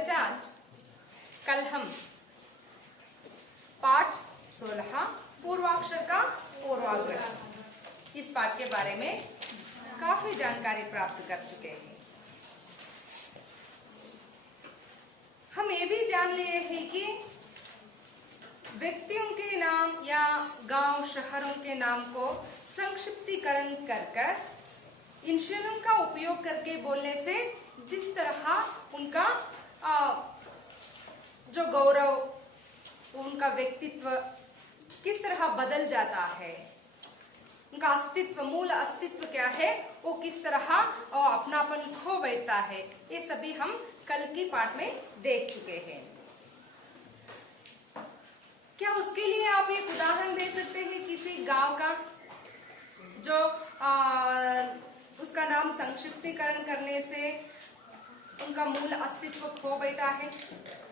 पहचान। कल हम पाठ 16 पूर्वाक्षर का पूर्वाग्रह इस पाठ के बारे में काफी जानकारी प्राप्त कर चुके हैं। हम ये भी जान लिए हैं कि व्यक्तियों के नाम या गांव शहरों के नाम को संक्षिप्तीकरण कर इंशियलों का उपयोग करके बोलने से जिस तरह उनका जो गौरव, उनका व्यक्तित्व किस तरह बदल जाता है, उनका अस्तित्व, मूल अस्तित्व क्या है, वो किस तरह और अपनापन खो बैठता है, ये सभी हम कल की पाठ में देख चुके हैं। क्या उसके लिए आप एक उदाहरण दे सकते हैं किसी गांव का जो उसका नाम संक्षिप्तीकरण करने से उनका मूल अस्तित्व खो बैठा है?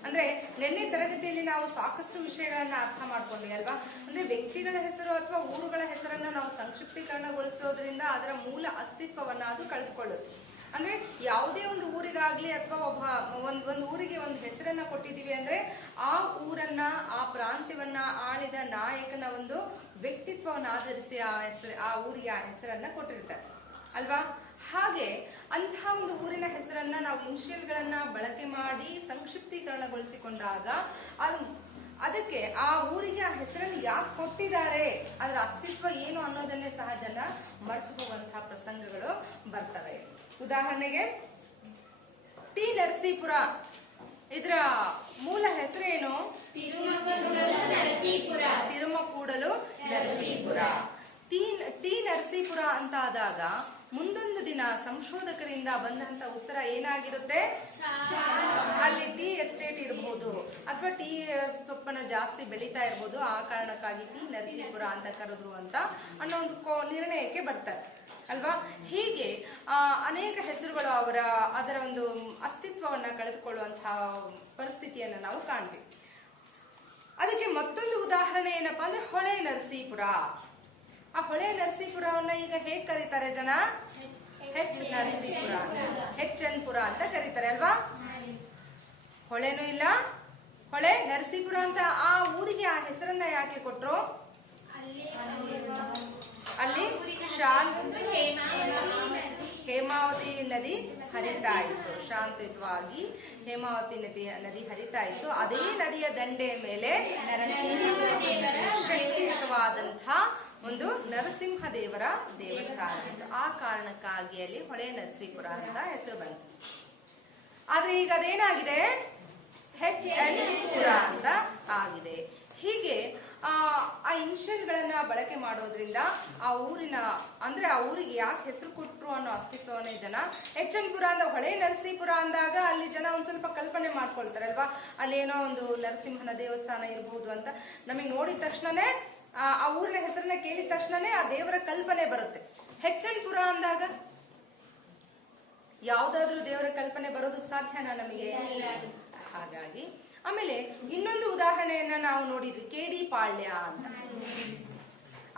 ಅಂದ್ರೆ ನಿನ್ನೆ ತರಗತಿಯಲ್ಲಿ ನಾವು ಸಾಕಷ್ಟು ವಿಷಯಗಳನ್ನ ಅರ್ಥ ಮಾಡ್ಕೊಂಡ್ವಿ ಅಲ್ವಾ? ಅಂದ್ರೆ ವ್ಯಕ್ತಿಗಳ ಹೆಸರು ಅಥವಾ ಊರುಗಳ ಹೆಸರನ್ನ ನಾವು ಸಂಕ್ಷಿಪ್ತೀಕರಣಗೊಳಿಸೋದ್ರಿಂದ ಅದರ ಮೂಲ ಅಸ್ತಿತ್ವವನ್ನ ಅದು ಕಳೆದುಕೊಳ್ಳುತ್ತೆ. ಅಂದ್ರೆ ಯಾವುದೇ ಒಂದು ಊರಿಗಾಗ್ಲಿ ಅಥವಾ ಒಂದು ಊರಿಗೆ ಒಂದು ಹೆಸರನ್ನ ಕೊಟ್ಟಿದೀವಿ ಅಂದ್ರೆ ಆ ಊರನ್ನ, ಆ ಪ್ರಾಂತ್ಯವನ್ನ ಆಳಿದ ನಾಯಕನ ಒಂದು ವ್ಯಕ್ತಿತ್ವವನ್ನು ಆಧರಿಸಿ ಆ ಊರಿಗೆ ಆ ಹೆಸರನ್ನ ಕೊಟ್ಟಿರ್ತಾರೆ ಅಲ್ವಾ? ಹಾಗೆ ಅಂತಹ ಒಂದು ಊರಿನ ಹೆಸರನ್ನ ನಾವು ಇನಿಷಿಯಲ್ಗಳನ್ನ ಬಳಕೆ ಮಾಡಿ ಸಂಕ್ಷಿಪ್ತೀಕರಣಗೊಳಿಸಿಕೊಂಡಾಗ ಅದಕ್ಕೆ ಆ ಊರಿಗೆ ಆ ಹೆಸರನ್ನು ಯಾಕೆ ಕೊಟ್ಟಿದ್ದಾರೆ, ಅದರ ಅಸ್ತಿತ್ವ ಏನು ಅನ್ನೋದನ್ನೇ ಸಹ ಜನ ಮರೆತು ಹೋಗುವಂತಹ ಪ್ರಸಂಗಗಳು ಬರ್ತವೆ. ಉದಾಹರಣೆಗೆ ಟಿ ನರಸೀಪುರ, ಇದರ ಮೂಲ ಹೆಸರೇನು? ತಿರುಮಕೂಡಲು ನರಸೀಪುರ. ಟಿ ನರಸೀಪುರ ಅಂತ ಆದಾಗ ಮುಂದೊಂದು ದಿನ ಸಂಶೋಧಕರಿಂದ ಬಂದಂತ ಉತ್ತರ ಏನಾಗಿರುತ್ತೆ? ಅಲ್ಲಿ ಟೀ ಎಸ್ಟೇಟ್ ಇರಬಹುದು ಅಥವಾ ಟೀ ಸೊಪ್ಪನ್ನ ಜಾಸ್ತಿ ಬೆಳೀತಾ ಇರಬಹುದು, ಆ ಕಾರಣಕ್ಕಾಗಿ ಟಿ ನರಸೀಪುರ ಅಂತ ಕರೆದ್ರು ಅಂತ ಅನ್ನೋ ಒಂದು ನಿರ್ಣಯಕ್ಕೆ ಬರ್ತಾರೆ ಅಲ್ವಾ? ಹೀಗೆ ಅನೇಕ ಹೆಸರುಗಳು ಅದರ ಒಂದು ಅಸ್ತಿತ್ವವನ್ನ ಕಳೆದುಕೊಳ್ಳುವಂತಹ ಪರಿಸ್ಥಿತಿಯನ್ನ ನಾವು ಕಾಣ್ತೀವಿ. ಅದಕ್ಕೆ ಮತ್ತೊಂದು ಉದಾಹರಣೆ ಏನಪ್ಪಾ ಅಂದ್ರೆ ಹೊಳೆ ನರಸೀಪುರ. ಆ ಹೊಳೆ ನರಸೀಪುರವನ್ನ ಈಗ ಹೇಗ್ ಕರೀತಾರೆ ಜನ? ಹೆಚ್ ನರಸೀಪುರ, ಹೆಚ್ ಎನ್ ಪುರ ಅಂತ ಕರೀತಾರೆ ಅಲ್ವಾ? ಹೊಳೆನೂ ಇಲ್ಲ, ಹೊಳೆ ನರಸೀಪುರ ಅಂತ ಆ ಊರಿಗೆ ಆ ಹೆಸರನ್ನ ಯಾಕೆ ಕೊಟ್ರು? ಅಲ್ಲಿ ಹೇಮಾವತಿ ನದಿ ಹರಿತಾ ಇತ್ತು, ಶಾಂತಯುತವಾಗಿ ಹೇಮಾವತಿ ನದಿ ಹರಿತಾ ಇತ್ತು. ಅದೇ ನದಿಯ ದಂಡೆಯ ಮೇಲೆ ಶಕ್ತಿಯುತವಾದಂತಹ ಒಂದು ನರಸಿಂಹ ದೇವರ ದೇವಸ್ಥಾನ ಇತ್ತು. ಆ ಕಾರಣಕ್ಕಾಗಿ ಅಲ್ಲಿ ಹೊಳೆ ನರಸೀಪುರ ಅಂತ ಹೆಸರು ಬಂತು. ಆದ್ರೆ ಈಗ ಅದೇನಾಗಿದೆ? ಹೆಚ್ ಎನ್ ಪುರ ಅಂತ ಆಗಿದೆ. ಹೀಗೆ ಆ ಇನಿಷಿಯಲ್ಗಳನ್ನ ಬಳಕೆ ಮಾಡೋದ್ರಿಂದ ಆ ಊರಿನ ಅಂದ್ರೆ ಆ ಊರಿಗೆ ಯಾಕೆ ಹೆಸರು ಕೊಟ್ರು ಅನ್ನೋ ಅಸ್ತಿತ್ವವನ್ನೇ ಜನ ಹೆಚ್ ಎನ್ ಪುರ ಅಂದ ಹೊಳೆ ನರಸೀಪುರ ಅಂದಾಗ ಅಲ್ಲಿ ಜನ ಒಂದ್ ಸ್ವಲ್ಪ ಕಲ್ಪನೆ ಮಾಡ್ಕೊಳ್ತಾರೆ ಅಲ್ವಾ? ಅಲ್ಲೇನೋ ಒಂದು ನರಸಿಂಹನ ದೇವಸ್ಥಾನ ಇರಬಹುದು ಅಂತ ನಮಗೆ ನೋಡಿದ ತಕ್ಷಣನೇ, ಆ ಊರಿನ ಹೆಸರನ್ನ ಕೇಳಿದ ತಕ್ಷಣನೇ ಆ ದೇವರ ಕಲ್ಪನೆ ಬರುತ್ತೆ. ಹೆಚ್ ಎನ್ ಪುರ ಅಂದಾಗ ಯಾವ್ದಾದ್ರೂ ದೇವರ ಕಲ್ಪನೆ ಬರೋದಕ್ಕೆ ಸಾಧ್ಯನಾ ನಮಗೆ? ಹಾಗಾಗಿ ಆಮೇಲೆ ಇನ್ನೊಂದು ಉದಾಹರಣೆಯನ್ನ ನಾವು ನೋಡಿದ್ವಿ, ಕೆಡಿ ಪಾಳ್ಯ ಅಂತ.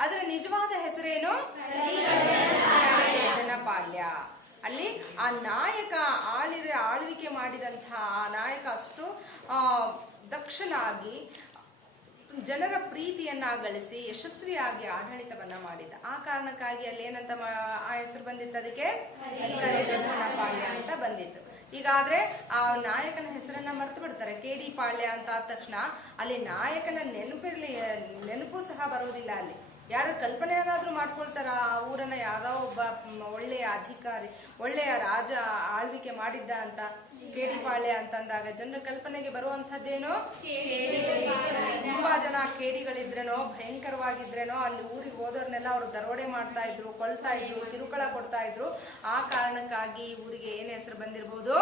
ಅದರ ನಿಜವಾದ ಹೆಸರೇನು? ಪಾಳ್ಯ. ಅಲ್ಲಿ ಆ ನಾಯಕ ಆಳ್ವಿಕೆ ಮಾಡಿದಂತಹ ಆ ನಾಯಕ ಅಷ್ಟು ದಕ್ಷನಾಗಿ ಜನರ ಪ್ರೀತಿಯನ್ನ ಗಳಿಸಿ ಯಶಸ್ವಿಯಾಗಿ ಆಡಳಿತವನ್ನ ಮಾಡಿದ. ಆ ಕಾರಣಕ್ಕಾಗಿ ಅಲ್ಲಿ ಏನಂತ ಆ ಹೆಸರು ಬಂದಿತ್ತು? ಅದಕ್ಕೆ ಪಾಳ್ಯ ಅಂತ ಬಂದಿತ್ತು. ಈಗಾದ್ರೆ ಆ ನಾಯಕನ ಹೆಸರನ್ನ ಮರ್ತು ಬಿಡ್ತಾರೆ. ಕೆಡಿ ಪಾಳ್ಯ ಅಂತ ಆದ ತಕ್ಷಣ ಅಲ್ಲಿ ನಾಯಕನ ನೆನಪು ಸಹ ಬರೋದಿಲ್ಲ. ಅಲ್ಲಿ ಯಾರು ಕಲ್ಪನೆ ಏನಾದ್ರೂ ಮಾಡ್ಕೊಳ್ತಾರ, ಆ ಊರನ್ನ ಯಾರೋ ಒಬ್ಬ ಒಳ್ಳೆಯ ಅಧಿಕಾರಿ, ಒಳ್ಳೆಯ ರಾಜ ಆಳ್ವಿಕೆ ಮಾಡಿದ್ದ ಅಂತ ಕೆಡಿ ಪಾಳ್ಯ ಅಂತಂದಾಗ ಜನರ ಕಲ್ಪನೆಗೆ ಬರುವಂತದ್ದೇನೋ ತುಂಬಾ ಜನ ಕೇಡಿಗಳಿದ್ರೇನೋ, ಭಯಂಕರವಾಗಿದ್ರೇನೋ ಅಲ್ಲಿ ಊರಿಗೆ ಹೋದವ್ರನ್ನೆಲ್ಲ ಅವರು ದರೋಡೆ ಮಾಡ್ತಾ ಇದ್ರು, ಕೊಳ್ತಾ ಇದ್ರು, ಕಿರುಕುಳ ಕೊಡ್ತಾ ಇದ್ರು. ಆ ಕಾರಣಕ್ಕಾಗಿ ಊರಿಗೆ ಏನ್ ಹೆಸರು ಬಂದಿರಬಹುದು?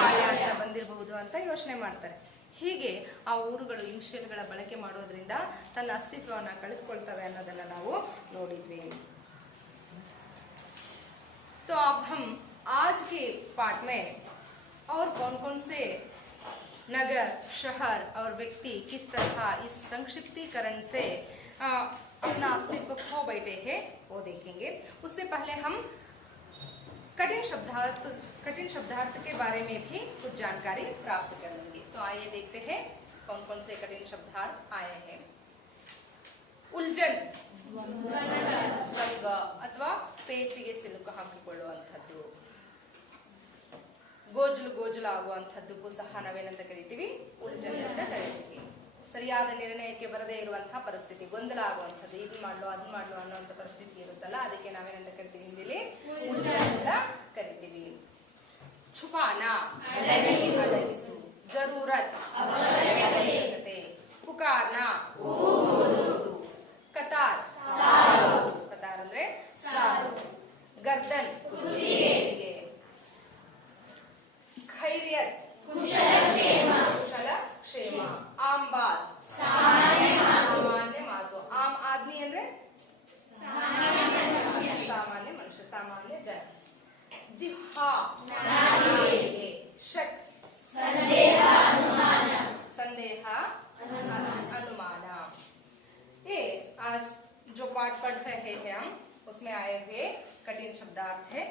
ಪಾಳ್ಯ ಅಂತ ಬಂದಿರಬಹುದು ಅಂತ ಯೋಚನೆ ಮಾಡ್ತಾರೆ. ಹೀಗೆ ಆ ಊರುಗಳು ಇನಿಷಿಯಲ್ಗಳ ಬಳಕೆ ಮಾಡೋದ್ರಿಂದ ತನ್ನ ಅಸ್ತಿತ್ವವನ್ನ ಕಳೆದುಕೊಳ್ತವೆ ಅನ್ನೋದನ್ನ ನಾವು ನೋಡಿದ್ವಿ. तो अब हम आज के पाठ में और कौन कौन से नगर, शहर और व्यक्ति किस तरह इस संक्षिप्तीकरण से अपना अस्तित्व खो बैठे हैं वो देखेंगे. उससे पहले हम कठिन शब्दार्थ के बारे में भी कुछ जानकारी प्राप्त कर लेंगे। तो आइए देखते हैं कौन कौन से कठिन शब्दार्थ आए हैं। ಉಲ್ಜನ್ ಲಂಗ ಅಥವಾ ಪೇಚಿಗೆ ಸಿಲುಕು ಹಾಕಿಕೊಳ್ಳುವಂಥದ್ದು, ಗೋಜಲು ಆಗುವಂಥದ್ದಕ್ಕೂ ಸಹ ನಾವೇನಂತ ಕರಿತೀವಿ, ಉಲ್ಜನ್ ಅಂತ ಕರಿತೀವಿ. ಸರಿಯಾದ ನಿರ್ಣಯಕ್ಕೆ ಬರದೇ ಇರುವಂತಹ ಪರಿಸ್ಥಿತಿ, ಗೊಂದಲ ಆಗುವಂಥದ್ದು, ಇದನ್ನ ಮಾಡ್ಲು ಅದನ್ನ ಮಾಡ್ಲು ಅನ್ನುವಂಥ ಪರಿಸ್ಥಿತಿ ಇರುತ್ತಲ್ಲ, ಅದಕ್ಕೆ ನಾವೇನಂತ ಕರಿತೀವಿ, ಹಿಂದಿಲಿ ಉಲ್ಜನ್ ಅಂತ ಕರಿತೀವಿ. छुपाना अडगिसु, जरूरत आवश्यकते, पुकारना कतार कतार ಅಂದ್ರೆ ಸಾಲು, गर्दन ಕುತ್ತಿಗೆ, खैरियत ಕುಶಲಕ್ಷೇಮ आम बात सामान्य ಮಾತು, आम आदमी ಅಂದ್ರೆ सामान्य मनुष्य, सामान्य जन. जिह्वा नालिगे, शक संदेह अनुमान. ये आज जो पाठ पढ़ रहे हैं हम, उसमें आए हुए कठिन शब्दार्थ है.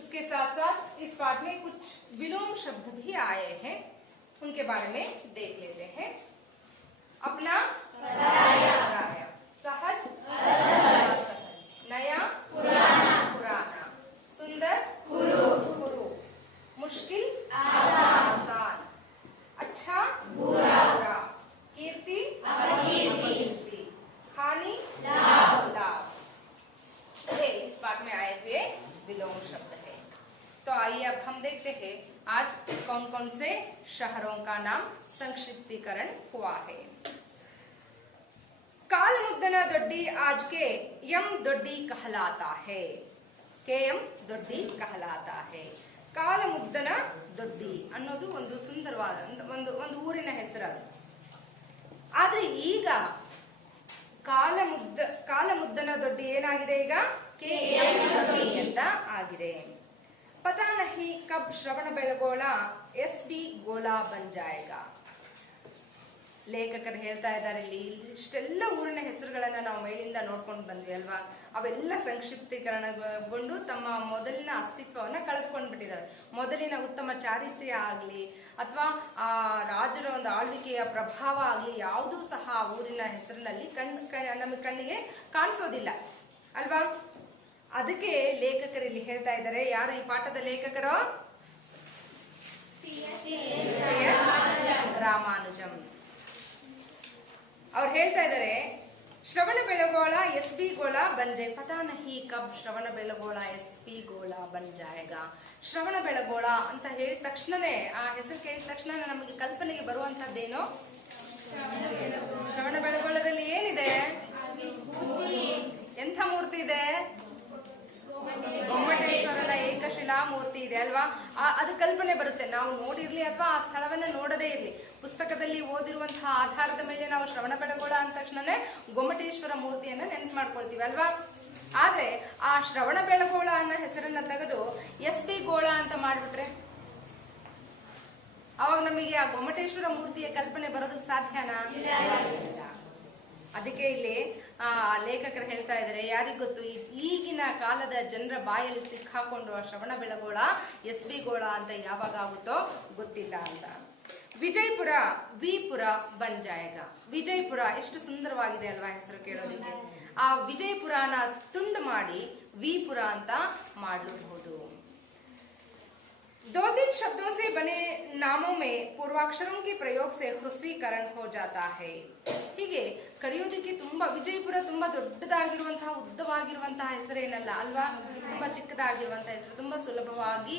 उसके साथ साथ इस पाठ में कुछ विलोम शब्द भी आए हैं, उनके बारे में देख लेते हैं. अपना पराया, सहज असहज, नया पुराना, सुंदर कुरु, मुश्किल आसान, अच्छा बुरा, कीर्ति अपकीर्ति, हानि लाभ. ये इस पाठ में आए हुए विलोम शब्द है. तो आइए अब हम देखते हैं आज कौन कौन से शहरों का नाम संक्षिप्तीकरण हुआ है. कालमुद्दन दोड्डी आज के यम दोड्डी कहलाता है. KM ದೊಡ್ಡಿ कहलाता है. ಕಾಲಮುದ್ದನ ದೊಡ್ಡಿ ಅನ್ನೋದು ಒಂದು ಸುಂದರವಾದ ಒಂದು ಊರಿನ ಹೆಸರು. ಆದ್ರೆ ಈಗ ಕಾಲಮುದ್ದನ ದೊಡ್ಡಿ ಏನಾಗಿದೆ, ಈಗ KM ದೊಡ್ಡಿ ಅಂತ ಆಗಿದೆ. ಪತಾ ನಹಿ ಕಬ್ ಶ್ರವಣ ಬೆಳಗೋಳ SB ಗೋಲಾ ಬನ್ ಜಾಯೇಗಾ. ಲೇಖಕರು ಹೇಳ್ತಾ ಇದ್ದಾರೆ, ಇಲ್ಲಿ ಇಷ್ಟೆಲ್ಲ ಊರಿನ ಹೆಸರುಗಳನ್ನ ನಾವು ಮೇಲಿಂದ ನೋಡ್ಕೊಂಡು ಬಂದ್ವಿ ಅಲ್ವಾ, ಅವೆಲ್ಲ ಸಂಕ್ಷಿಪ್ತೀಕರಣಗೊಂಡು ತಮ್ಮ ಮೊದಲಿನ ಅಸ್ತಿತ್ವವನ್ನ ಕಳೆದುಕೊಂಡು ಬಿಟ್ಟಿದ್ದಾರೆ. ಮೊದಲಿನ ಉತ್ತಮ ಚಾರಿತ್ರ್ಯ ಆಗ್ಲಿ ಅಥವಾ ಆ ರಾಜರ ಒಂದು ಆಳ್ವಿಕೆಯ ಪ್ರಭಾವ ಆಗ್ಲಿ ಯಾವುದೂ ಸಹ ಆ ಊರಿನ ಹೆಸರಿನಲ್ಲಿ ನಮಗೆ ಕಣ್ಣಿಗೆ ಕಾಣಿಸೋದಿಲ್ಲ ಅಲ್ವಾ. ಅದಕ್ಕೆ ಲೇಖಕರು ಇಲ್ಲಿ ಹೇಳ್ತಾ ಇದ್ದಾರೆ. ಯಾರು ಈ ಪಾಠದ ಲೇಖಕರು? ರಾಮಾನುಜಂ. ಅವ್ರು ಹೇಳ್ತಾ ಇದ್ದಾರೆ, ಶ್ರವಣ ಬೆಳಗೋಳ SB ಗೋಲಾ ಬನ್ ಜಾಯೇಗಾ. ಪತಾ ನಹಿ ಕಬ್ ಶ್ರವಣ ಬೆಳಗೋಳ SB ಗೋಲಾ ಬನ್ ಜಾಯೇಗಾ. ಶ್ರವಣ ಬೆಳಗೋಳ ಅಂತ ಹೇಳಿದ ತಕ್ಷಣನೇ, ಆ ಹೆಸರು ಕೇಳಿದ ತಕ್ಷಣ ನಮಗೆ ಕಲ್ಪನೆಗೆ ಬರುವಂತದ್ದೇನು? ಶ್ರವಣ ಬೆಳಗೋಳದಲ್ಲಿ ಏನಿದೆ? ಎಂಥ ಮೂರ್ತಿ ಇದೆ? ಗೊಮ್ಮಟೇಶ್ವರನ ಏಕಶಿಲಾ ಮೂರ್ತಿ ಇದೆ ಅಲ್ವಾ. ಅದು ಕಲ್ಪನೆ ಬರುತ್ತೆ. ನಾವು ನೋಡಿರ್ಲಿ ಅಥವಾ ಆ ಸ್ಥಳವನ್ನ ನೋಡದೇ ಇರ್ಲಿ, ಪುಸ್ತಕದಲ್ಲಿ ಓದಿರುವಂತಹ ಆಧಾರದ ಮೇಲೆ ನಾವು ಶ್ರವಣ ಬೆಳಗೋಳ ಅಂದ ತಕ್ಷಣನೇ ಗೊಮ್ಮಟೇಶ್ವರ ಮೂರ್ತಿಯನ್ನ ನೆನಪು ಮಾಡ್ಕೊಳ್ತೀವಿ ಅಲ್ವಾ. ಆದ್ರೆ ಆ ಶ್ರವಣ ಬೆಳಗೋಳ ಅನ್ನೋ ಹೆಸರನ್ನ ತೆಗೆದು SB ಗೋಳ ಅಂತ ಮಾಡ್ಬಿಟ್ರೆ ಅವಾಗ ನಮಗೆ ಆ ಗೊಮ್ಮಟೇಶ್ವರ ಮೂರ್ತಿಯ ಕಲ್ಪನೆ ಬರೋದಕ್ಕೆ ಸಾಧ್ಯನಾ? ಅದಕ್ಕೆ ಇಲ್ಲಿ ಲೇಖಕರು ಹೇಳ್ತಾ ಇದ್ದಾರೆ, ಯಾರಿಗ್ ಗೊತ್ತು ಈಗಿನ ಕಾಲದ ಜನರ ಬಾಯಲ್ಲಿ ಸಿಕ್ಕಾಕೊಂಡು ಆ ಶ್ರವಣ ಬೆಳಗೋಳ SB ಗೋಳ ಅಂತ ಯಾವಾಗ ಆಗುತ್ತೋ ಗೊತ್ತಿಲ್ಲ ಅಂತ. ವಿಜಯಪುರ ವಿಪುರ ಬನ್ ಜಾಯೇಗಾ. ವಿಜಯಪುರ ಎಷ್ಟು ಸುಂದರವಾಗಿದೆ ಅಲ್ವಾ ಹೆಸರು ಕೇಳೋದಕ್ಕೆ. ಆ ವಿಜಯಪುರನ ತುಂಡು ಮಾಡಿ ವಿಪುರ ಅಂತ ಮಾಡಬಹುದು. दो तीन शब्दों से बने नामों में पूर्वाक्षरों के प्रयोग से ಹ್ರಸ್ವೀಕರಣ हो जाता है. ಹೀಗೆ ಕರೆಯೋದಕ್ಕೆ ತುಂಬಾ, ವಿಜಯಪುರ ತುಂಬಾ ದೊಡ್ಡದಾಗಿರುವಂತಹ ಉದ್ದವಾಗಿರುವಂತಹ ಹೆಸರೇನಲ್ಲ ಅಲ್ವಾ. ತುಂಬಾ ಚಿಕ್ಕದಾಗಿರುವಂತಹ ಹೆಸರು, ತುಂಬಾ ಸುಲಭವಾಗಿ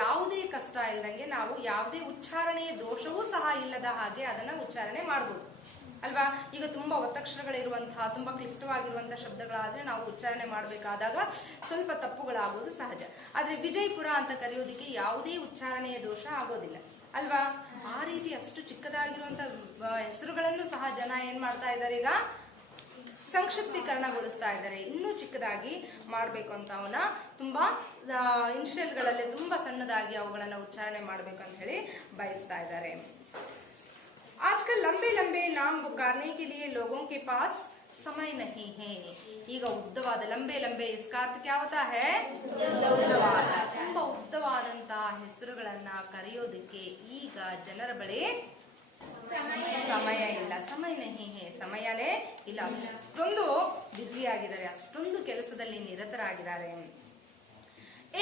ಯಾವುದೇ ಕಷ್ಟ ಇಲ್ಲದಂಗೆ ನಾವು ಯಾವುದೇ ಉಚ್ಚಾರಣೆಯ ದೋಷವೂ ಸಹ ಇಲ್ಲದ ಹಾಗೆ ಅದನ್ನ ಉಚ್ಚಾರಣೆ ಮಾಡಬಹುದು ಅಲ್ವಾ. ಈಗ ತುಂಬಾ ಒತ್ತಕ್ಷರಗಳಿರುವಂತಹ ತುಂಬಾ ಕ್ಲಿಷ್ಟವಾಗಿರುವಂತಹ ಶಬ್ದಗಳಾದ್ರೆ ನಾವು ಉಚ್ಚಾರಣೆ ಮಾಡಬೇಕಾದಾಗ ಸ್ವಲ್ಪ ತಪ್ಪುಗಳಾಗೋದು ಸಹಜ. ಆದ್ರೆ ವಿಜಯಪುರ ಅಂತ ಕರೆಯೋದಿಕ್ಕೆ ಯಾವುದೇ ಉಚ್ಚಾರಣೆಯ ದೋಷ ಆಗೋದಿಲ್ಲ ಅಲ್ವಾ. ಆ ರೀತಿ ಅಷ್ಟು ಚಿಕ್ಕದಾಗಿರುವಂತಹ ಹೆಸರುಗಳನ್ನು ಸಹ ಜನ ಏನ್ ಮಾಡ್ತಾ ಇದ್ದಾರೆ, ಈಗ ಸಂಕ್ಷಿಪ್ತೀಕರಣಗೊಳಿಸ್ತಾ ಇದ್ದಾರೆ. ಇನ್ನೂ ಚಿಕ್ಕದಾಗಿ ಮಾಡ್ಬೇಕು ಅಂತ ಅವನ್ನ ತುಂಬಾ ಇನ್ಷಿಯಲ್ಗಳಲ್ಲೇ ತುಂಬಾ ಸಣ್ಣದಾಗಿ ಅವುಗಳನ್ನ ಉಚ್ಚಾರಣೆ ಮಾಡ್ಬೇಕು ಅಂತ ಹೇಳಿ ಬಯಸ್ತಾ ಇದ್ದಾರೆ. आजकल लंबे लंबे नाम पुकारने के लिए लोगों के पास ಸಮಯ ನಹಿ ಹೇ. ಈಗ ಉದ್ದವಾದ ಲಂಬೆ ಲಂಬೆ ಇಸ್ಕಾ ಅರ್ಥ ಕ್ಯಾ ಹೋತಾ ಹೈ? ಉದ್ದವಾದ, ತುಂಬಾ ಉದ್ದವಾದಂತಹ ಹೆಸರುಗಳನ್ನ ಕರೆಯೋದಕ್ಕೆ ಈಗ ಜನರ ಬಳಿ ಸಮಯ ಇಲ್ಲ. ಸಮಯ ನಹಿ ಹೇ, ಸಮಯನೇ ಇಲ್ಲ. ಅಷ್ಟೊಂದು ಬ್ಯುಸಿ ಆಗಿದ್ದಾರೆ, ಅಷ್ಟೊಂದು ಕೆಲಸದಲ್ಲಿ ನಿರತರಾಗಿದ್ದಾರೆ.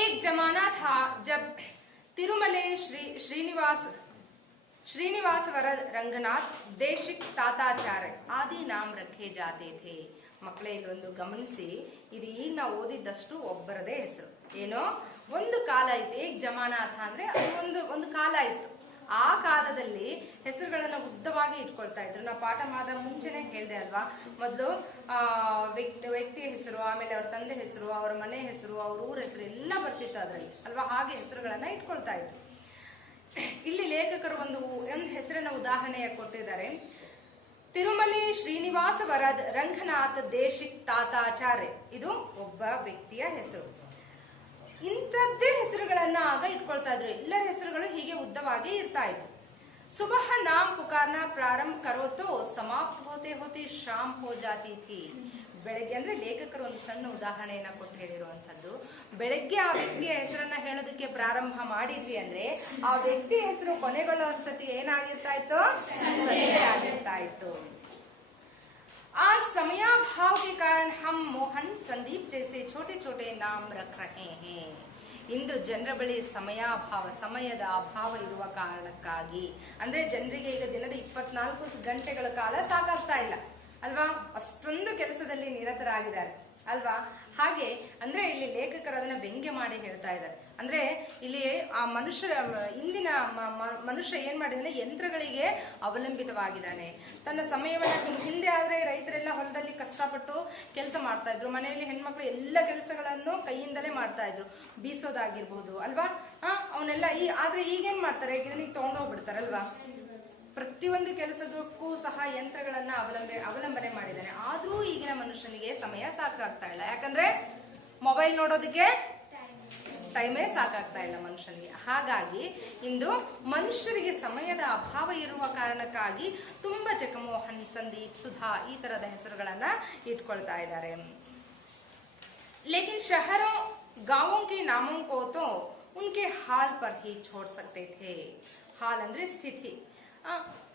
ಏಕ್ ಜಮಾನಾ ಥಾ ಜಬ್ ತಿರುಮಲೆ श्रीनिवास वरद रंगनाथ देशिक ताताचार्य आदि नाम रखे जाते थे. ಮಕ್ಕಳೇ ಇಲ್ಲೊಂದು ಗಮನಿಸಿ, ಇದು ಈಗ ನಾವು ಓದಿದ್ದಷ್ಟು ಒಬ್ಬರದೇ ಹೆಸರು. ಏನೋ ಒಂದು ಕಾಲ ಇತ್ತು, ಏಕ್ ಜಮಾನಾಥ ಅಂದ್ರೆ ಅದು ಒಂದು ಕಾಲ ಇತ್ತು. ಆ ಕಾಲದಲ್ಲಿ ಹೆಸರುಗಳನ್ನ ಉದ್ದವಾಗಿ ಇಟ್ಕೊಳ್ತಾ ಇದ್ರು. ನಾವು ಪಾಠ ಮಾಡಿದ ಮುಂಚೆನೆ ಹೇಳ್ದೆ ಅಲ್ವಾ, ಮೊದಲು ವ್ಯಕ್ತಿಯ ಹೆಸರು, ಆಮೇಲೆ ಅವ್ರ ತಂದೆ ಹೆಸರು, ಅವರ ಮನೆ ಹೆಸರು, ಅವ್ರ ಊರ ಹೆಸರು ಎಲ್ಲ ಬರ್ತಿತ್ತು ಅದ್ರಲ್ಲಿ ಅಲ್ವಾ. ಹಾಗೆ ಹೆಸರುಗಳನ್ನ ಇಟ್ಕೊಳ್ತಾ ಇದ್ರು. ಇಲ್ಲಿ ಲೇಖಕರು ಒಂದು ಹೆಸರನ್ನ ಉದಾಹರಣೆಯಾಗಿ ಕೊಟ್ಟಿದ್ದಾರೆ. ತಿರುಮಲೆ ಶ್ರೀನಿವಾಸ ವರದ್ ರಂಗನಾಥ್ ದೇಶಿಕ್ ತಾತಾಚಾರ್ಯ, ಇದು ಒಬ್ಬ ವ್ಯಕ್ತಿಯ ಹೆಸರು. ಇಂಥದ್ದೇ ಹೆಸರುಗಳನ್ನ ಆಗ ಇಟ್ಕೊಳ್ತಾ ಇದ್ರು. ಎಲ್ಲರ ಹೆಸರುಗಳು ಹೀಗೆ ಉದ್ದವಾಗಿ ಇರ್ತಾ ಇದ್ವು. ಸುಬಹ ನಾಮ್ ಪುಕಾರ್ನ ಪ್ರಾರಂಭ ಕರೋತೋ ಸಮಾಪ್ತ ಹೋತೆ ಹೋತೆ ಶಾಮ್ ಹೋ ಜಾತಿ ಥಿ. ಬೆಳಗ್ಗೆ ಅಂದ್ರೆ ಲೇಖಕರು ಒಂದು ಸಣ್ಣ ಉದಾಹರಣೆಯನ್ನ ಕೊಟ್ಟು ಹೇಳಿರುವಂತದ್ದು. ಬೆಳಗ್ಗೆ ಆ ವ್ಯಕ್ತಿಯ ಹೆಸರನ್ನ ಹೇಳೋದಕ್ಕೆ ಪ್ರಾರಂಭ ಮಾಡಿದ್ವಿ ಅಂದ್ರೆ ಆ ವ್ಯಕ್ತಿಯ ಹೆಸರು ಕೊನೆಗೊಳ್ಳುವಷ್ಟೊತ್ತಿಗೆ ಏನಾಗಿರ್ತಾ ಇತ್ತು? ಸಂಜೆ ಆಗಿರ್ತಾ ಇತ್ತು. आज समयाभाव के कारण हम मोहन संदीप जैसे छोटे छोटे नाम रख रहे हैं. ಇಂದು ಜನರ ಬಳಿ ಸಮಯದ ಅಭಾವ ಇರುವ ಕಾರಣಕ್ಕಾಗಿ, ಅಂದ್ರೆ ಜನರಿಗೆ ಈಗ ದಿನದ 24 ಗಂಟೆಗಳ ಕಾಲ ಸಾಕಾಗ್ತಾ ಇಲ್ಲ ಅಲ್ವಾ, ಅಷ್ಟೊಂದು ಕೆಲಸದಲ್ಲಿ ನಿರತರಾಗಿದ್ದಾರೆ ಅಲ್ವಾ. ಹಾಗೆ ಅಂದ್ರೆ ಇಲ್ಲಿ ಲೇಖಕರು ಅದನ್ನ ವ್ಯಂಗ್ಯ ಮಾಡಿ ಹೇಳ್ತಾ ಇದ್ದಾರೆ. ಅಂದ್ರೆ ಇಲ್ಲಿ ಆ ಇಂದಿನ ಮನುಷ್ಯ ಏನ್ ಮಾಡಿದಾನೆ, ಯಂತ್ರಗಳಿಗೆ ಅವಲಂಬಿತವಾಗಿದ್ದಾನೆ. ತನ್ನ ಸಮಯವನ್ನ ಹಿಂದೆ ಆದ್ರೆ ರೈತರೆಲ್ಲ ಹೊಲದಲ್ಲಿ ಕಷ್ಟಪಟ್ಟು ಕೆಲಸ ಮಾಡ್ತಾ ಇದ್ರು, ಮನೆಯಲ್ಲಿ ಹೆಣ್ಮಕ್ಳು ಎಲ್ಲ ಕೆಲಸಗಳನ್ನು ಕೈಯಿಂದಲೇ ಮಾಡ್ತಾ ಇದ್ರು, ಬೀಸೋದಾಗಿರ್ಬೋದು ಅಲ್ವಾ. ಅವನ್ನೆಲ್ಲ ಆದ್ರೆ ಈಗೇನ್ ಮಾಡ್ತಾರೆ, ಗಿರಣಿಗೆ ತಗೊಂಡೋಗ್ಬಿಡ್ತಾರಲ್ವಾ. ಪ್ರತಿಯೊಂದು ಕೆಲಸಕ್ಕೂ ಸಹ ಯಂತ್ರಗಳನ್ನ ಅವಲಂಬನೆ ಮಾಡಿದ್ದಾನೆ. ಆದ್ರೂ ಈಗಿನ ಮನುಷ್ಯನಿಗೆ ಸಮಯ ಸಾಕಾಗ್ತಾ ಇಲ್ಲ. ಯಾಕಂದ್ರೆ ಮೊಬೈಲ್ ನೋಡೋದಕ್ಕೆ ಟೈಮೇ ಸಾಕಾಗ್ತಾ ಇಲ್ಲ ಮನುಷ್ಯನಿಗೆ. ಹಾಗಾಗಿ ಇಂದು ಮನುಷ್ಯರಿಗೆ ಸಮಯದ ಅಭಾವ ಇರುವ ಕಾರಣಕ್ಕಾಗಿ ತುಂಬಾ ಜಗಮೋಹನ್, ಸಂದೀಪ್, ಸುಧಾ ಈ ತರದ ಹೆಸರುಗಳನ್ನ ಇಟ್ಕೊಳ್ತಾ ಇದ್ದಾರೆ. ಲೇಕಿನ್ ಶಹರೋ गांवों के नामों को तो उनके हाल पर ही छोड़ सकते थे. हाल ಅಂದ್ರೆ ಸ್ಥಿತಿ.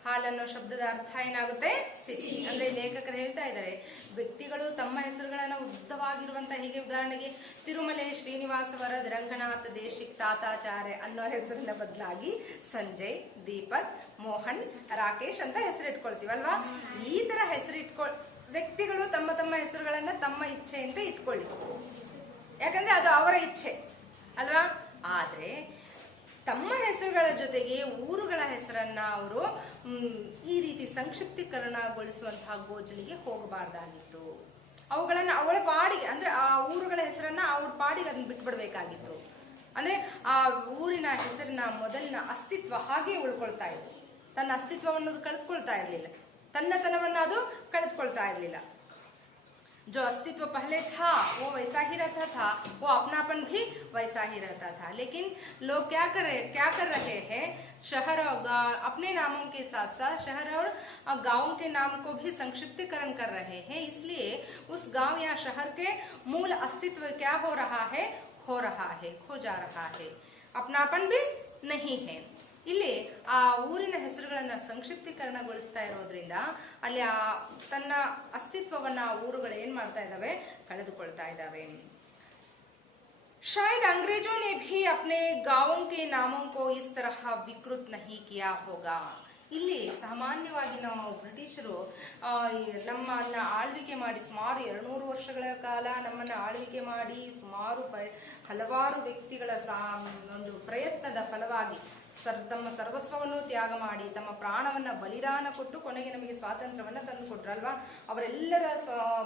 ಹಾಲ್ ಅನ್ನೋ ಶಬ್ದದ ಅರ್ಥ ಏನಾಗುತ್ತೆ? ಸ್ಥಿತಿ. ಅಂದ್ರೆ ಲೇಖಕರು ಹೇಳ್ತಾ ಇದ್ದಾರೆ, ವ್ಯಕ್ತಿಗಳು ತಮ್ಮ ಹೆಸರುಗಳನ್ನ ಉದ್ದವಾಗಿರುವಂತ, ಹೀಗೆ ಉದಾಹರಣೆಗೆ ತಿರುಮಲೆ ಶ್ರೀನಿವಾಸ ವರದ್ ರಂಗನಾಥ್ ದೇಶಿಕ್ ತಾತಾಚಾರ್ಯ ಅನ್ನೋ ಹೆಸರಿನ ಬದಲಾಗಿ ಸಂಜಯ್, ದೀಪಕ್, ಮೋಹನ್, ರಾಕೇಶ್ ಅಂತ ಹೆಸರಿಟ್ಕೊಳ್ತೀವಲ್ವಾ. ಈ ತರ ವ್ಯಕ್ತಿಗಳು ತಮ್ಮ ತಮ್ಮ ಹೆಸರುಗಳನ್ನ ತಮ್ಮ ಇಚ್ಛೆಯಂತೆ ಇಟ್ಕೊಳ್ಳಿ, ಯಾಕಂದ್ರೆ ಅದು ಅವರ ಇಚ್ಛೆ ಅಲ್ವಾ. ಆದ್ರೆ ತಮ್ಮ ಹೆಸರುಗಳ ಜೊತೆಗೆ ಊರುಗಳ ಹೆಸರನ್ನ ಅವರು ಈ ರೀತಿ ಸಂಕ್ಷಿಪ್ತೀಕರಣಗೊಳಿಸುವಂತಹ ಗೋಜಲಿಗೆ ಹೋಗಬಾರ್ದಾಗಿತ್ತು. ಅವುಗಳನ್ನ ಅವಳ ಪಾಡಿಗೆ, ಅಂದ್ರೆ ಆ ಊರುಗಳ ಹೆಸರನ್ನ ಅವ್ರ ಪಾಡಿಗೆ ಅದನ್ನ ಬಿಟ್ಬಿಡ್ಬೇಕಾಗಿತ್ತು. ಅಂದ್ರೆ ಆ ಊರಿನ ಹೆಸರಿನ ಮೊದಲಿನ ಅಸ್ತಿತ್ವ ಹಾಗೆ ಉಳ್ಕೊಳ್ತಾ ಇತ್ತು. ತನ್ನ ಅಸ್ತಿತ್ವವನ್ನು ಕಳೆದುಕೊಳ್ತಾ ಇರ್ಲಿಲ್ಲ, ತನ್ನತನವನ್ನ ಅದು ಕಳೆದುಕೊಳ್ತಾ ಇರ್ಲಿಲ್ಲ. जो अस्तित्व पहले था वो वैसा ही रहता था, वो अपनापन भी वैसा ही रहता था. लेकिन लोग क्या कर रहे हैं, शहर और अपने नामों के साथ साथ शहर और गांवों के नाम को भी संक्षिप्तीकरण कर रहे हैं. इसलिए उस गांव या शहर के मूल अस्तित्व क्या हो रहा है, खो जा रहा है, अपनापन भी नहीं है. ಇಲ್ಲಿ ಆ ಊರಿನ ಹೆಸರುಗಳನ್ನ ಸಂಕ್ಷಿಪ್ತೀಕರಣಗೊಳಿಸ್ತಾ ಇರೋದ್ರಿಂದ ಅಲ್ಲಿ ತನ್ನ ಅಸ್ತಿತ್ವವನ್ನ ಆ ಊರುಗಳು ಏನ್ ಮಾಡ್ತಾ ಇದಾವೆ, ಕಳೆದುಕೊಳ್ತಾ ಇದಾವೆ. शायद अंग्रेजों ने भी अपने गांवों के नामों को इस तरह विकृत नहीं किया होगा. ಇಲ್ಲಿ ಸಾಮಾನ್ಯವಾಗಿ ನಾವು ಬ್ರಿಟಿಷರು ನಮ್ಮನ್ನ ಆಳ್ವಿಕೆ ಮಾಡಿ ಸುಮಾರು 200 ವರ್ಷಗಳ ಕಾಲ ನಮ್ಮನ್ನ ಆಳ್ವಿಕೆ ಮಾಡಿ ಸುಮಾರು ಹಲವಾರು ವ್ಯಕ್ತಿಗಳ ಒಂದು ಪ್ರಯತ್ನದ ಫಲವಾಗಿ ತಮ್ಮ ಸರ್ವಸ್ವವನ್ನು ತ್ಯಾಗ ಮಾಡಿ ತಮ್ಮ ಪ್ರಾಣವನ್ನ ಬಲಿದಾನ ಕೊಟ್ಟು ಕೊನೆಗೆ ನಮಗೆ ಸ್ವಾತಂತ್ರ್ಯವನ್ನ ತಂದು ಕೊಟ್ರಲ್ವಾ. ಅವರೆಲ್ಲರ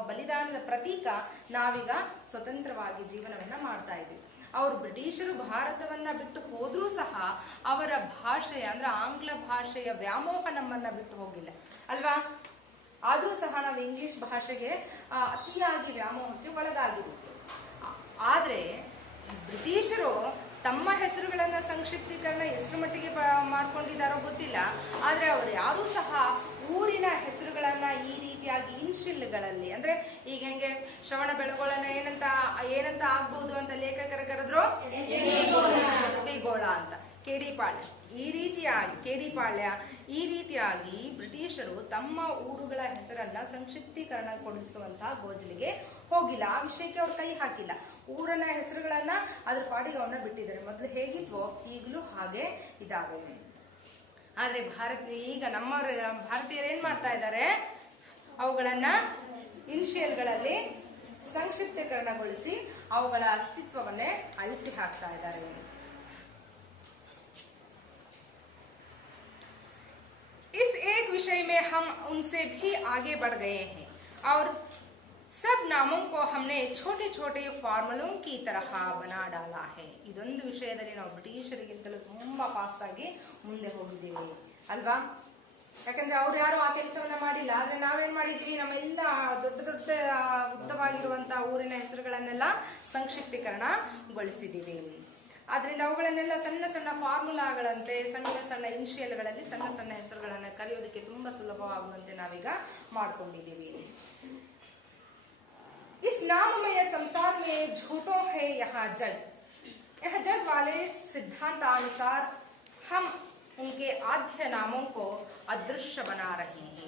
ಬಲಿದಾನದ ಪ್ರತೀಕ ನಾವೀಗ ಸ್ವತಂತ್ರವಾಗಿ ಜೀವನವನ್ನ ಮಾಡ್ತಾ ಇದ್ವಿ. ಅವರು ಬ್ರಿಟಿಷರು ಭಾರತವನ್ನ ಬಿಟ್ಟು ಹೋದ್ರೂ ಸಹ ಅವರ ಭಾಷೆಯ, ಅಂದ್ರೆ ಆಂಗ್ಲ ಭಾಷೆಯ ವ್ಯಾಮೋಹ ನಮ್ಮನ್ನ ಬಿಟ್ಟು ಹೋಗಿಲ್ಲ ಅಲ್ವಾ. ಆದ್ರೂ ಸಹ ನಾವು ಇಂಗ್ಲಿಷ್ ಭಾಷೆಗೆ ಅತಿಯಾಗಿ ವ್ಯಾಮೋಹಕ್ಕೆ ಒಳಗಾಗಿದ್ವಿ. ಆದ್ರೆ ಬ್ರಿಟಿಷರು ತಮ್ಮ ಹೆಸರುಗಳನ್ನ ಸಂಕ್ಷಿಪ್ತೀಕರಣ ಎಷ್ಟು ಮಟ್ಟಿಗೆ ಮಾಡ್ಕೊಂಡಿದ್ದಾರೋ ಗೊತ್ತಿಲ್ಲ, ಆದ್ರೆ ಅವರು ಯಾರೂ ಸಹ ಊರಿನ ಹೆಸರುಗಳನ್ನ ಈ ರೀತಿಯಾಗಿ ಇನ್ಶಿಲ್ಗಳಲ್ಲಿ, ಅಂದ್ರೆ ಈಗ ಹೆಂಗೆ ಶ್ರವಣ ಬೆಳಗೊಳನ ಏನಂತ ಆಗ್ಬಹುದು ಅಂತ ಲೇಖಕರ ಕರೆದ್ರು ಎಸ್ ಬಿ ಗೋಳ ಅಂತ, ಕೇಡಿಪಾಳ್ಯ ಈ ರೀತಿಯಾಗಿ ಬ್ರಿಟಿಷರು ತಮ್ಮ ಊರುಗಳ ಹೆಸರನ್ನ ಸಂಕ್ಷಿಪ್ತೀಕರಣಗೊಳಿಸುವಂತಹ ಗೋಜಲಿಗೆ ಹೋಗಿಲ್ಲ. ಆ ವಿಷಯಕ್ಕೆ ಅವ್ರು ಕೈ ಹಾಕಿಲ್ಲ. ಊರನ್ನ ಹೆಸರುಗಳನ್ನ ಅದ್ರ ಪಾಡಿಗೆ ಅವನ್ನ ಬಿಟ್ಟಿದ್ದಾರೆ. ಮೊದಲು ಹೇಗಿದ್ವೋ ಈಗಲೂ ಹಾಗೆ ಇದಾವೆ. ಆದ್ರೆ ಈಗ ನಮ್ಮ ಭಾರತೀಯರು ಏನ್ ಮಾಡ್ತಾ ಇದ್ದಾರೆ, ಅವುಗಳನ್ನ ಇನಿಷಿಯಲ್ಗಳಲ್ಲಿ ಸಂಕ್ಷಿಪ್ತೀಕರಣಗೊಳಿಸಿ ಅವುಗಳ ಅಸ್ತಿತ್ವವನ್ನೇ ಅಳಿಸಿ ಹಾಕ್ತಾ ಇದ್ದಾರೆ. इस एक विषय में हम उनसे भी आगे बढ़ गए हैं और सब नामों को हमने छोटे छोटे ಫಾರ್ಮುಲೋं की तरह बना डाला है. ಇದೊಂದು ವಿಷಯದಲ್ಲಿ ನಾವು ಬ್ರಿಟಿಷರಿಗಿಂತಲೂ ತುಂಬಾ ಫಾಸ್ಟ್ ಆಗಿ ಮುಂದೆ ಹೋಗಿದ್ದೀವಿ ಅಲ್ವಾ? ಯಾಕಂದ್ರೆ ಅವ್ರು ಯಾರು ಆ ಕೆಲಸವನ್ನ ಮಾಡಿಲ್ಲ. ಆದ್ರೆ ನಾವೇನ್ ಮಾಡಿದ್ವಿ, ನಮ್ಮೆಲ್ಲ ದೊಡ್ಡ ದೊಡ್ಡ ಉದ್ದವಾಗಿರುವಂತಹ ಊರಿನ ಹೆಸರುಗಳನ್ನೆಲ್ಲ ಸಂಕ್ಷಿಪ್ತೀಕರಣಗೊಳಿಸಿದೀವಿ. ಆದ್ರಿಂದ ಅವುಗಳನ್ನೆಲ್ಲ ಸಣ್ಣ ಸಣ್ಣ ಫಾರ್ಮುಲಾಗಳಂತೆ, ಸಣ್ಣ ಸಣ್ಣ ಇನಿಷಿಯಲ್ಗಳಲ್ಲಿ ಸಣ್ಣ ಸಣ್ಣ ಹೆಸರುಗಳನ್ನ ಕರೆಯೋದಕ್ಕೆ ತುಂಬಾ ಸುಲಭವಾಗುವಂತೆ ನಾವೀಗ ಮಾಡ್ಕೊಂಡಿದ್ದೀವಿ. इस नाममय संसार में झूठों है यहाँ जग वाले सिद्धांतानुसार हम उनके आद्य नामों को ಅದೃಶ್ಯ ಬನಾ ರಹೇ ಹೇ.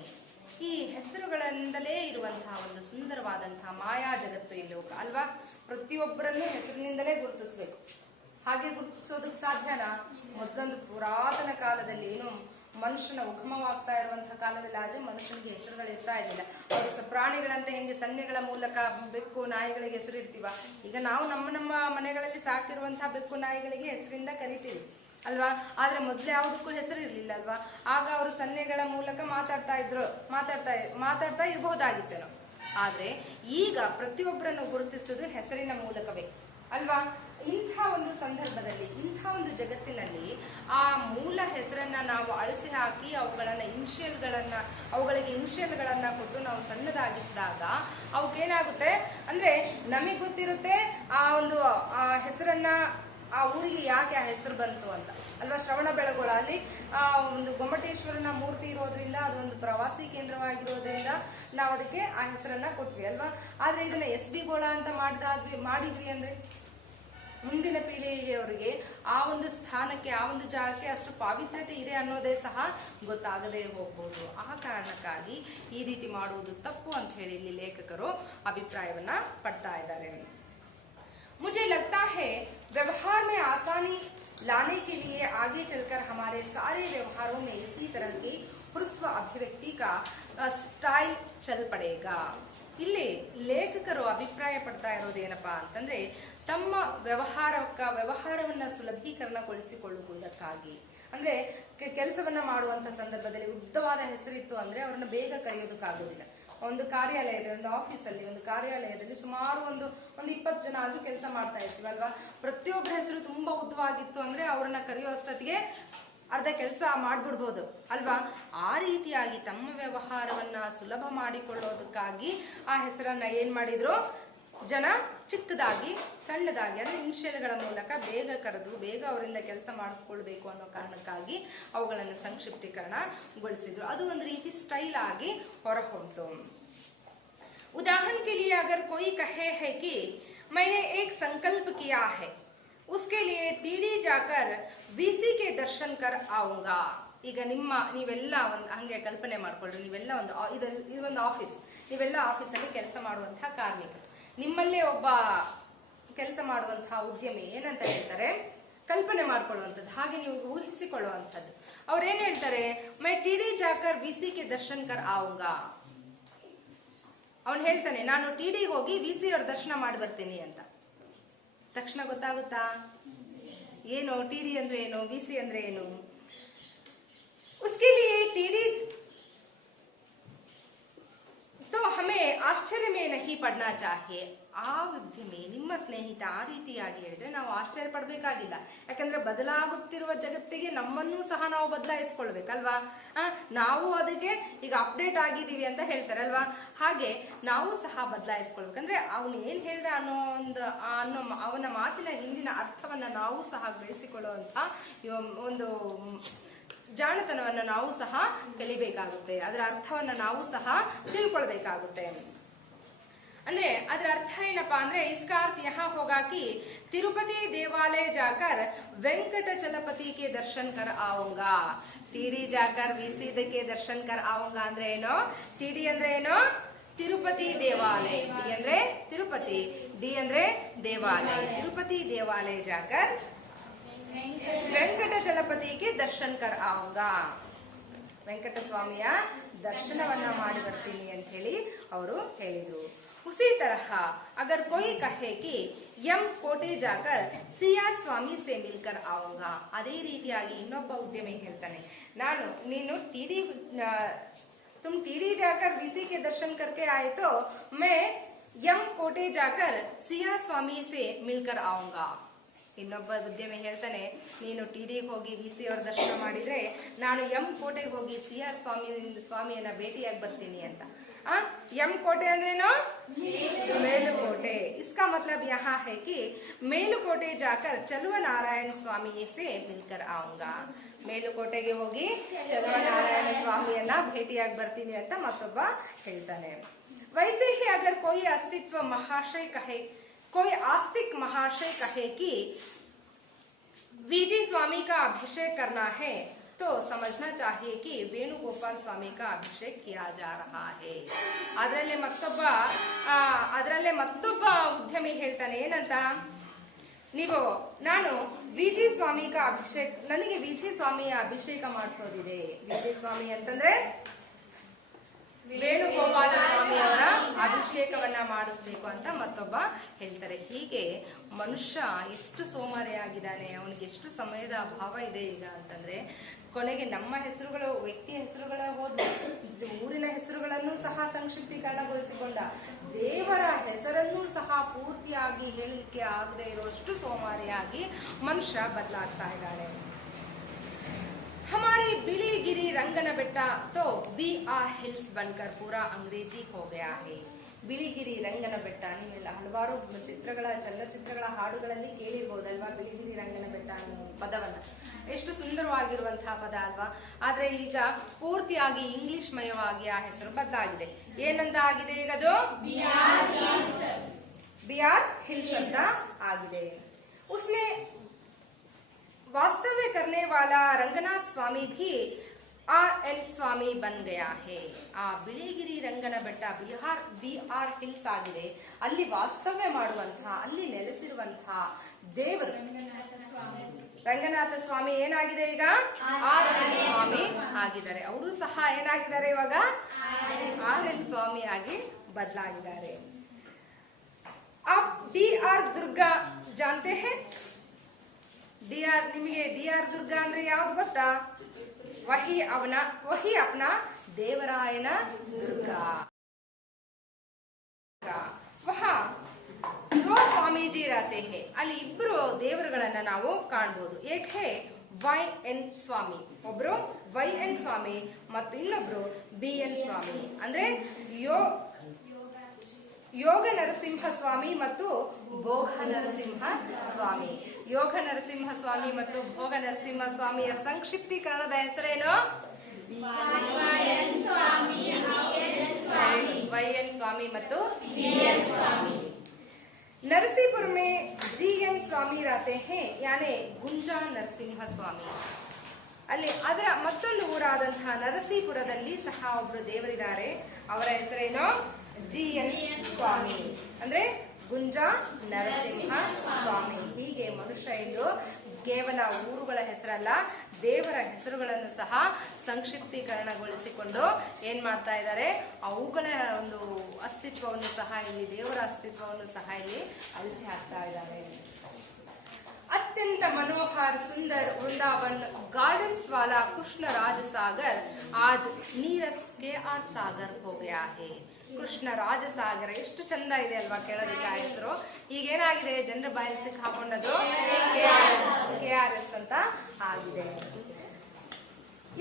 ಈ ಹೆಸರುಗಳಿಂದಲೇ ಇರುವಂತಹ ಒಂದು ಸುಂದರವಾದಂತಹ ಮಾಯಾ ಜಗತ್ತು ಇಲ್ಲಿ ಅಲ್ವಾ? ಪ್ರತಿಯೊಬ್ಬರನ್ನು ಹೆಸರಿನಿಂದಲೇ ಗುರುತಿಸಬೇಕು. ಹಾಗೆ ಗುರುತಿಸೋದಕ್ಕೆ ಸಾಧ್ಯನಾ? ಮೊದಲೊಂದು ಪುರಾತನ ಕಾಲದಲ್ಲಿ, ಏನು ಮನುಷ್ಯನ ಉಗಮವಾಗ್ತಾ ಇರುವಂತಹ ಕಾಲದಲ್ಲಿ ಆದ್ರೆ ಮನುಷ್ಯನಿಗೆ ಹೆಸರುಗಳು ಇರ್ತಾ ಇರಲಿಲ್ಲ. ಪ್ರಾಣಿಗಳಂತೆ ಹೆಂಗೆ ಸನ್ನೆಗಳ ಮೂಲಕ ಬೆಕ್ಕು ನಾಯಿಗಳಿಗೆ ಹೆಸರು ಇಡ್ತೀವ, ಈಗ ನಾವು ನಮ್ಮ ಮನೆಗಳಲ್ಲಿ ಸಾಕಿರುವಂತಹ ಬೆಕ್ಕು ನಾಯಿಗಳಿಗೆ ಹೆಸರಿಂದ ಕರಿತೀವಿ ಅಲ್ವಾ? ಆದ್ರೆ ಮೊದ್ಲು ಯಾವುದಕ್ಕೂ ಹೆಸರು ಇರ್ಲಿಲ್ಲ ಅಲ್ವಾ? ಆಗ ಅವರು ಸನ್ನೆಗಳ ಮೂಲಕ ಮಾತಾಡ್ತಾ ಇರಬಹುದಾಗಿತ್ತೇನೋ. ಆದ್ರೆ ಈಗ ಪ್ರತಿಯೊಬ್ಬರನ್ನು ಗುರುತಿಸೋದು ಹೆಸರಿನ ಮೂಲಕವೇ ಅಲ್ವಾ? ಇಂಥ ಒಂದು ಸಂದರ್ಭದಲ್ಲಿ, ಇಂಥ ಒಂದು ಜಗತ್ತಿನಲ್ಲಿ ಆ ಮೂಲ ಹೆಸರನ್ನ ನಾವು ಅಳಿಸಿ ಹಾಕಿ ಅವುಗಳಿಗೆ ಇನಿಷಿಯಲ್ಗಳನ್ನ ಕೊಟ್ಟು ನಾವು ಸಣ್ಣದಾಗಿಸಿದಾಗ ಅವಕ್ಕೇನಾಗುತ್ತೆ ಅಂದ್ರೆ, ನಮಗೆ ಗೊತ್ತಿರುತ್ತೆ ಆ ಹೆಸರನ್ನ, ಆ ಊರಿಗೆ ಯಾಕೆ ಆ ಹೆಸರು ಬಂತು ಅಂತ ಅಲ್ವಾ? ಶ್ರವಣ ಬೆಳಗೊಳ ಅಲ್ಲಿ ಒಂದು ಗೊಮ್ಮಟೇಶ್ವರನ ಮೂರ್ತಿ ಇರೋದ್ರಿಂದ, ಅದೊಂದು ಪ್ರವಾಸಿ ಕೇಂದ್ರವಾಗಿರೋದ್ರಿಂದ ನಾವು ಅದಕ್ಕೆ ಆ ಹೆಸರನ್ನ ಕೊಟ್ವಿ ಅಲ್ವಾ? ಆದ್ರೆ ಇದನ್ನ ಎಸ್ ಬಿ ಗೋಳ ಅಂತ ಮಾಡಿದ್ವಿ ಅಂದ್ರೆ ಮುಂದಿನ ಪೀಳಿಗೆಯವರಿಗೆ ಆ ಒಂದು ಸ್ಥಾನಕ್ಕೆ, ಆ ಒಂದು ಜಾಗಕ್ಕೆ ಅಷ್ಟು ಪಾವಿತ್ರ್ಯತೆ ಇದೆ ಅನ್ನೋದೇ ಸಹ ಗೊತ್ತಾಗದೇ ಹೋಗ್ಬೋದು. ಆ ಕಾರಣಕ್ಕಾಗಿ ಈ ರೀತಿ ಮಾಡುವುದು ತಪ್ಪು ಅಂತ ಹೇಳಿ ಇಲ್ಲಿ ಲೇಖಕರು ಅಭಿಪ್ರಾಯವನ್ನ ಪಡ್ತಾ ಇದ್ದಾರೆ. मुझे लगता है व्यवहार में आसानी लाने के लिए आगे चलकर हमारे सारे व्यवहारों में इसी तरह की ಹುರುಸ್ವ ಅಭಿವ್ಯಕ್ತಿ का ಸ್ಟೈಲ್ ಚಲ್ ಪಡೇಗಾ. ಇಲ್ಲಿ ಲೇಖಕರು ಅಭಿಪ್ರಾಯ ಪಡ್ತಾ ಇರೋದೇನಪ್ಪಾ ಅಂತಂದ್ರೆ, ತಮ್ಮ ವ್ಯವಹಾರವನ್ನ ಸುಲಭೀಕರಣಗೊಳಿಸಿಕೊಳ್ಳುವುದಕ್ಕಾಗಿ, ಅಂದ್ರೆ ಕೆಲಸವನ್ನ ಮಾಡುವಂತ ಸಂದರ್ಭದಲ್ಲಿ ಉದ್ದವಾದ ಹೆಸರಿತ್ತು ಅಂದ್ರೆ ಅವ್ರನ್ನ ಬೇಗ ಕರೆಯೋದಕ್ಕಾಗೋದಿಲ್ಲ. ಒಂದು ಕಾರ್ಯಾಲಯದಲ್ಲಿ, ಒಂದು ಆಫೀಸಲ್ಲಿ, ಒಂದು ಕಾರ್ಯಾಲಯದಲ್ಲಿ ಸುಮಾರು ಒಂದು 20 ಜನ ಆದ್ರೂ ಕೆಲಸ ಮಾಡ್ತಾ ಇರ್ತೀವಲ್ವಾ? ಪ್ರತಿಯೊಬ್ಬರ ಹೆಸರು ತುಂಬಾ ಉದ್ದವಾಗಿತ್ತು ಅಂದ್ರೆ ಅವ್ರನ್ನ ಕರೆಯೋ ಅಷ್ಟೊತ್ತಿಗೆ ಅರ್ಧ ಕೆಲಸ ಮಾಡ್ಬಿಡ್ಬೋದು ಅಲ್ವಾ? ಆ ರೀತಿಯಾಗಿ ತಮ್ಮ ವ್ಯವಹಾರವನ್ನ ಸುಲಭ ಮಾಡಿಕೊಳ್ಳೋದಕ್ಕಾಗಿ ಆ ಹೆಸರನ್ನ ಏನ್ ಮಾಡಿದ್ರು ಜನ, ಚಿಕ್ಕದಾಗಿ ಸಣ್ಣದಾಗಿ ಅಂದ್ರೆ ಇನಿಷಿಯಲ್ಗಳ ಮೂಲಕ ಬೇಗ ಕರೆದು ಬೇಗ ಅವರಿಂದ ಕೆಲಸ ಮಾಡಿಸ್ಕೊಳ್ಬೇಕು ಅನ್ನೋ ಕಾರಣಕ್ಕಾಗಿ ಅವುಗಳನ್ನು ಸಂಕ್ಷಿಪ್ತೀಕರಣಗೊಳಿಸಿದ್ರು. ಅದು ಒಂದು ರೀತಿ ಸ್ಟೈಲ್ ಆಗಿ ಹೊರಹೊಂತು. उदाहरण के लिए अगर कोई कहे है कि मैंने एक संकल्प किया है, उसके लिए टीडी जाकर वीसी के दर्शन कर आऊंगा. ಈಗ ನೀವೆಲ್ಲ ಒಂದು ಹಂಗೆ ಕಲ್ಪನೆ ಮಾಡ್ಕೊಳ್ರಿ, ನೀವೆಲ್ಲ ಇದೊಂದು ಆಫೀಸ್, ನೀವೆಲ್ಲ ಆಫೀಸಲ್ಲಿ ಕೆಲಸ ಮಾಡುವಂತಹ ಕಾರ್ಮಿಕರು. ನಿಮ್ಮಲ್ಲೇ ಒಬ್ಬ ಕೆಲಸ ಮಾಡುವಂತಹ ಉದ್ಯಮಿ ಏನಂತ ಹೇಳ್ತಾರೆ, ಕಲ್ಪನೆ ಮಾಡ್ಕೊಳ್ಳುವಂಥದ್ದು, ಹಾಗೆ ನೀವು ಊಹಿಸಿಕೊಳ್ಳುವಂಥದ್ದು. ಅವ್ರೇನ್ ಹೇಳ್ತಾರೆ, ಮೈ ಟಿಡಿ ಜಾಕರ್ ವಿಸಿ ಕೆ ದರ್ಶನ್ ಕರ್ ಆऊंगा. ಅವನು ಹೇಳ್ತಾನೆ, ನಾನು ಟಿಡಿಗೆ ಹೋಗಿ ವಿಸಿ ಅವ್ರ ದರ್ಶನ ಮಾಡಿ ಬರ್ತೀನಿ ಅಂತ. ತಕ್ಷಣ ಗೊತ್ತಾಗುತ್ತಾ ಏನು ಟಿಡಿ ಅಂದ್ರೆ ಏನು, ವಿಸಿ ಅಂದ್ರೆ ಏನು? उसके लिए टीडी तो हमें आश्चर्य में नहीं पड़ना चाहिए. ಆ ಉದ್ಯಮಿ, ನಿಮ್ಮ ಸ್ನೇಹಿತ ಆ ರೀತಿಯಾಗಿ ಹೇಳಿದ್ರೆ ನಾವು ಆಶ್ಚರ್ಯ ಪಡ್ಬೇಕಾಗಿಲ್ಲ. ಯಾಕಂದ್ರೆ ಬದಲಾಗುತ್ತಿರುವ ಜಗತ್ತಿಗೆ ನಮ್ಮನ್ನೂ ಸಹ ನಾವು ಬದಲಾಯಿಸ್ಕೊಳ್ಬೇಕಲ್ವಾ? ನಾವು ಅದಕ್ಕೆ ಈಗ ಅಪ್ಡೇಟ್ ಆಗಿದೀವಿ ಅಂತ ಹೇಳ್ತಾರಲ್ವಾ, ಹಾಗೆ ನಾವು ಸಹ ಬದಲಾಯಿಸ್ಕೊಳ್ಬೇಕಂದ್ರೆ ಅವನು ಏನ್ ಹೇಳ್ದ ಅವನ ಮಾತಿನ ಹಿಂದಿನ ಅರ್ಥವನ್ನ ನಾವು ಸಹ ಬೆಳೆಸಿಕೊಳ್ಳುವಂತ ಒಂದು ಜಾಣತನವನ್ನು ನಾವು ಸಹ ಕಲಿಬೇಕಾಗುತ್ತೆ, ಅದರ ಅರ್ಥವನ್ನ ನಾವು ಸಹ ತಿಳ್ಕೊಳ್ಬೇಕಾಗುತ್ತೆ. ಅಂದ್ರೆ ಅದರ ಅರ್ಥ ಏನಪ್ಪಾ ಅಂದ್ರೆ इसका अर्थ यहाँ होगा कि तिरुपति देवालय जाकर वेंकटचलपति के दर्शन कर आऊंगा. ಟಿಡಿ जाकर विसीद के दर्शन कर आऊंगा ಅಂದ್ರೆ ಏನು? ಟಿಡಿ ಅಂದ್ರೆ ಏನು? ತಿರುಪತಿ ದೇವಾಲಯ. ಟಿ ಅಂದ್ರೆ ತಿರುಪತಿ, ಡಿ ಅಂದ್ರೆ ದೇವಾಲಯ. ತಿರುಪತಿ ದೇವಾಲಯ जाकर ವೆಂಕಟಚಲಪತಿ के दर्शन कर आऊंगा. ವೆಂಕಟ ಸ್ವಾಮಿಯ ದರ್ಶನವನ್ನ ಮಾಡಿ ಬರ್ತೀನಿ ಅಂತ ಹೇಳಿ ಅವರು ಹೇಳಿದ್ರು. उसी तरह अगर कोई कहे कि यम कोटे जाकर सिया स्वामी से मिलकर आऊंगा, ಅದೇ ರೀತಿಯಾಗಿ ಇನ್ನೊಬ್ಬ ಉದ್ಯಮಿ ಹೇಳ್ತಾನೆ, ನಾನು ನೀನು ಟಿಡಿ तुम टीडी जाकर वीसी के दर्शन करके आए तो मैं यम कोटे जाकर सिया स्वामी से मिलकर आऊंगा. ಇನ್ನೊಬ್ಬ ಉದ್ಯಮಿ ಹೇಳ್ತಾನೆ, ನೀನು ಟಿಡಿಗೆ ಹೋಗಿ ವಿಸಿ ಅವರ ದರ್ಶನ ಮಾಡಿದ್ರೆ ನಾನು ಎಂ ಕೋಟೆಗೆ ಹೋಗಿ ಸಿಆರ್ ಸ್ವಾಮಿಯನ್ನ ಭೇಟಿಯಾಗಿ ಬರ್ತೀನಿ ಅಂತ. ಎಂ ಕೋಟೆ ಅಂದ್ರೇನು? ಮೇಲುಕೋಟೆ. इसका मतलब यहाँ है कि ಮೇಲುಕೋಟೆ जाकर ಚಲುವ ನಾರಾಯಣ ಸ್ವಾಮಿ से मिलकर आऊंगा. ಮೇಲುಕೋಟೆಗೆ ಹೋಗಿ ಚಲುವ ನಾರಾಯಣ ಸ್ವಾಮಿಯನ್ನ ಭೇಟಿಯಾಗಿ ಬರ್ತೀನಿ ಅಂತ ಮತ್ತೊಬ್ಬ ಹೇಳ್ತಾನೆ. वैसे ही अगर कोई अस्तित्व महाशय कहे, कोई आस्तिक महाशय कहे कि वीजी स्वामी का अभिषेक करना है तो समझना चाहिए कि ವೇಣುಗೋಪಾಲ್ ಸ್ವಾಮಿ का अभिषेक किया जा रहा है. ಅದರಲ್ಲೇ ಮತ್ತೊಬ್ಬ ಉದ್ಯಮಿ ಹೇಳ್ತಾನೆ ಏನಂತ, ನೀವು ನಾನು ವಿಜಿ ಸ್ವಾಮಿ का ಅಭಿಷೇಕ್, ನನಗೆ ವಿಜಿ ಸ್ವಾಮಿಯ ಅಭಿಷೇಕ ಮಾಡಿಸೋದಿದೆ. ವಿಜಿ ಸ್ವಾಮಿ ಅಂತಂದ್ರೆ ವೇಣುಗೋಪಾಲ ಸ್ವಾಮಿಯವರ ಅಭಿಷೇಕವನ್ನ ಮಾಡಿಸ್ಬೇಕು ಅಂತ ಮತ್ತೊಬ್ಬ ಹೇಳ್ತಾರೆ. ಹೀಗೆ ಮನುಷ್ಯ ಎಷ್ಟು ಸೋಮಾರಿಯಾಗಿದ್ದಾನೆ, ಅವನಿಗೆ ಎಷ್ಟು ಸಮಯದ ಅಭಾವ ಇದೆ ಈಗ ಅಂತಂದ್ರೆ, ಕೊನೆಗೆ ನಮ್ಮ ಹೆಸರುಗಳು, ವ್ಯಕ್ತಿಯ ಹೆಸರುಗಳ ಹೋದ ಊರಿನ ಹೆಸರುಗಳನ್ನು ಸಹ ಸಂಕ್ಷಿಪ್ತೀಕರಣಗೊಳಿಸಿಕೊಂಡ, ದೇವರ ಹೆಸರನ್ನೂ ಸಹ ಪೂರ್ತಿಯಾಗಿ ಹೇಳಲಿಕ್ಕೆ ಆಗದೆ ಇರುವಷ್ಟು ಸೋಮಾರಿಯಾಗಿ ಮನುಷ್ಯ ಬದಲಾಗ್ತಾ ಇದ್ದಾನೆ. हमारी बिलीगिरी रंगन बेट्टा तो BR हिल्स बनकर पूरा अंग्रेजी हो गया है. ಬಿಳಿಗಿರಿ ರಂಗನ ಬೆಟ್ಟ, ನೀವೆಲ್ಲ ಹಲವಾರು ಚಿತ್ರಗಳ ಚಲನಚಿತ್ರಗಳ ಹಾಡುಗಳಲ್ಲಿ ಕೇಳಿರ್ಬೋದಲ್ವಾ ಬಿಳಿಗಿರಿ ರಂಗನ ಬೆಟ್ಟ ಅನ್ನೋ ಪದವನ್ನ. ಎಷ್ಟು ಸುಂದರವಾಗಿರುವಂತಹ ಪದ ಅಲ್ವಾ. ಆದ್ರೆ ಈಗ ಪೂರ್ತಿಯಾಗಿ ಇಂಗ್ಲಿಷ್ ಮಯವಾಗಿ ಆ ಹೆಸರು ಬದಲಾಗಿದೆ. ಏನಂತ ಆಗಿದೆ ಈಗ? ಅದು BR हिल्स ಅಂತ ಆಗಿದೆ. उसमें वास्तव्य करने वाला रंगनाथ स्वामी भी RN स्वामी बन गया है. ಆ ಬಿಳಿಗಿರಿ ರಂಗನ ಬೆಟ್ಟ BR ಹಿಲ್ಸ್ ಆಗಿದೆ. ಅಲ್ಲಿ ವಾಸ್ತವ್ಯ ಮಾಡುವಂತಹ, ಅಲ್ಲಿ ನೆಲೆಸಿರುವಂತಹ ದೇವರು ರಂಗನಾಥ ಸ್ವಾಮಿ ಏನಾಗಿದೆ ಈಗ? RN ಸ್ವಾಮಿ ಆಗಿದ್ದಾರೆ. ಅವರು ಸಹ ಏನಾಗಿದ್ದಾರೆ ಇವಾಗ? RN ಸ್ವಾಮಿ ಆಗಿ ಬದಲಾಗಿದ್ದಾರೆ. आप DR दुर्गा जानते हैं? ನಿಮಗೆ DR ದುರ್ಗಾ ಅಂದ್ರೆ ಯಾವ್ದು ಗೊತ್ತಾ? ವಹಿ ಅಪ್ನ ದೇವರಾಯನ ದುರ್ಗಾ. ದೋ ಸ್ವಾಮೀಜಿ रहते हैं. ಅಲ್ಲಿ ಇಬ್ರು ದೇವರುಗಳನ್ನ ನಾವು ಕಾಣಬಹುದು. ಏಕ್ ಹೇ YN ಸ್ವಾಮಿ, ಒಬ್ರು YN ಸ್ವಾಮಿ ಮತ್ತು ಇನ್ನೊಬ್ರು BN ಸ್ವಾಮಿ. ಅಂದ್ರೆ ಯೋಗ ನರಸಿಂಹ ಸ್ವಾಮಿ ಮತ್ತು ಭೋಗ ನರಸಿಂಹ ಸ್ವಾಮಿ. ಯೋಗ ನರಸಿಂಹ ಸ್ವಾಮಿ ಮತ್ತು ಭೋಗ ನರಸಿಂಹ ಸ್ವಾಮಿಯ ಸಂಕ್ಷಿಪ್ತೀಕರಣದ ಹೆಸರೇನು? YN ಸ್ವಾಮಿ ಮತ್ತು BN ಸ್ವಾಮಿ. नरसीपुर में GN स्वामी रहते हैं, यानी ಗುಂಜಾ ನರಸಿಂಹ ಸ್ವಾಮಿ. ಅಲ್ಲಿ ಅದರ ಮತ್ತೊಂದು ಊರಾದಂತಹ ನರಸೀಪುರದಲ್ಲಿ ಸಹ ಒಬ್ರು ದೇವರಿದ್ದಾರೆ. ಅವರ ಹೆಸರೇನು? GN ಸ್ವಾಮಿ, ಅಂದ್ರೆ ಗುಂಜಾ ನರಸಿಂಹ ಸ್ವಾಮಿ. ಹೀಗೆ ಮನುಷ್ಯ ಇಂದು ಕೇವಲ ಊರುಗಳ ಹೆಸರಲ್ಲ, ದೇವರ ಹೆಸರುಗಳನ್ನು ಸಹ ಸಂಕ್ಷಿಪ್ತೀಕರಣಗೊಳಿಸಿಕೊಂಡು ಏನ್ ಮಾಡ್ತಾ ಇದ್ದಾರೆ, ಅವುಗಳ ಒಂದು ಅಸ್ತಿತ್ವವನ್ನು ಸಹ ಇಲ್ಲಿ, ದೇವರ ಅಸ್ತಿತ್ವವನ್ನು ಸಹ ಇಲ್ಲಿ ಅಳಿಸಿ ಹಾಕ್ತಾ ಇದ್ದಾರೆ. अत्यंत मनोहर सुंदर वृंदावन गार्डन्स वाला कृष्ण राज सागर आज नीरस KR सागर हो गया है. ಕೃಷ್ಣ ರಾಜಸಾಗರ ಎಷ್ಟು ಚಂದ ಇದೆ ಅಲ್ವಾ ಕೇಳೋದಕ್ಕೆ ಆ ಹೆಸರು. ಈಗೇನಾಗಿದೆ, ಜನರ ಬಾಯಲ್ಲಿ ಸಿಕ್ಕಾಕೊಂಡದು KRS ಅಂತ ಆಗಿದೆ.